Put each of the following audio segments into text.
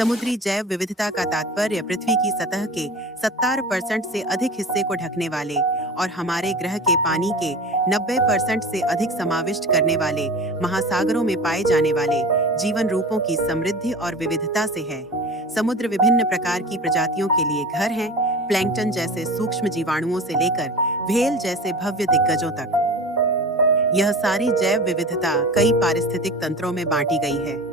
समुद्री जैव विविधता का तात्पर्य पृथ्वी की सतह के 70% से अधिक हिस्से को ढकने वाले और हमारे ग्रह के पानी के 90% से अधिक समाविष्ट करने वाले महासागरों में पाए जाने वाले जीवन रूपों की समृद्धि और विविधता से है। समुद्र विभिन्न प्रकार की प्रजातियों के लिए घर हैं, प्लैंकटन जैसे सूक्ष्म जीवाणुओं से लेकर व्हेल जैसे भव्य दिग्गजों तक। यह सारी जैव विविधता कई पारिस्थितिक तंत्रों में बांटी गई है,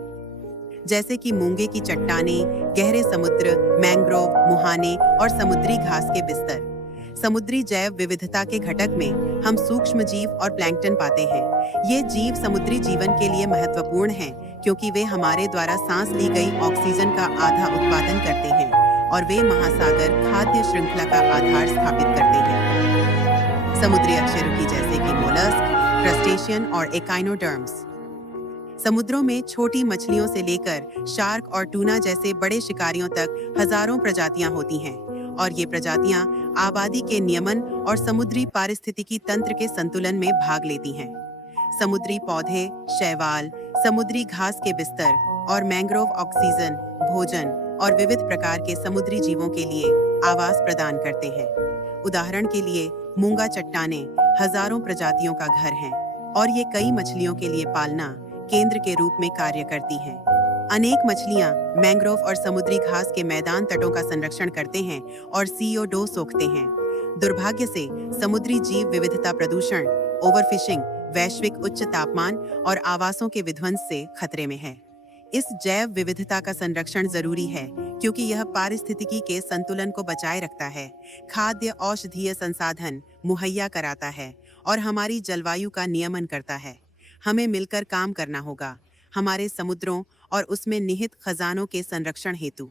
जैसे कि मूंगे की चट्टानें, गहरे समुद्र, मैंग्रोव, मुहाने और समुद्री घास के बिस्तर। समुद्री जैव विविधता के घटक में हम सूक्ष्म जीव और प्लैंकटन पाते हैं। ये जीव समुद्री जीवन के लिए महत्वपूर्ण हैं क्योंकि वे हमारे द्वारा सांस ली गई ऑक्सीजन का आधा उत्पादन करते हैं और वे महासागर खाद्य श्रृंखला का आधार स्थापित करते हैं। समुद्री अकशेरुकी जैसे कि मोलस्क, क्रस्टेशियन और एकाइनोडर्म्स। समुद्रों में छोटी मछलियों से लेकर शार्क और टूना जैसे बड़े शिकारियों तक हजारों प्रजातियां होती हैं और ये प्रजातियां आबादी के नियमन और समुद्री पारिस्थितिकी तंत्र के संतुलन में भाग लेती हैं। समुद्री पौधे, शैवाल, समुद्री घास के बिस्तर और मैंग्रोव ऑक्सीजन, भोजन और विविध प्रकार के समुद्री जीवों के लिए आवास प्रदान करते हैं। उदाहरण के लिए मूंगा चट्टानें हजारों प्रजातियों का घर हैं और ये कई मछलियों के लिए पालना केंद्र के रूप में कार्य करती हैं। अनेक मछलियां मैंग्रोव और समुद्री घास के मैदान तटों का संरक्षण करते हैं और CO2 सोखते हैं। दुर्भाग्य से समुद्री जीव विविधता प्रदूषण, ओवरफिशिंग, वैश्विक उच्च तापमान और आवासों के विध्वंस से खतरे में है। इस जैव विविधता का संरक्षण जरूरी है क्योंकि यह पारिस्थितिकी के संतुलन को बचाए रखता है, खाद्य औषधीय संसाधन मुहैया कराता है और हमारी जलवायु का नियमन करता है। हमें मिलकर काम करना होगा हमारे समुद्रों और उसमें निहित खजानों के संरक्षण हेतु।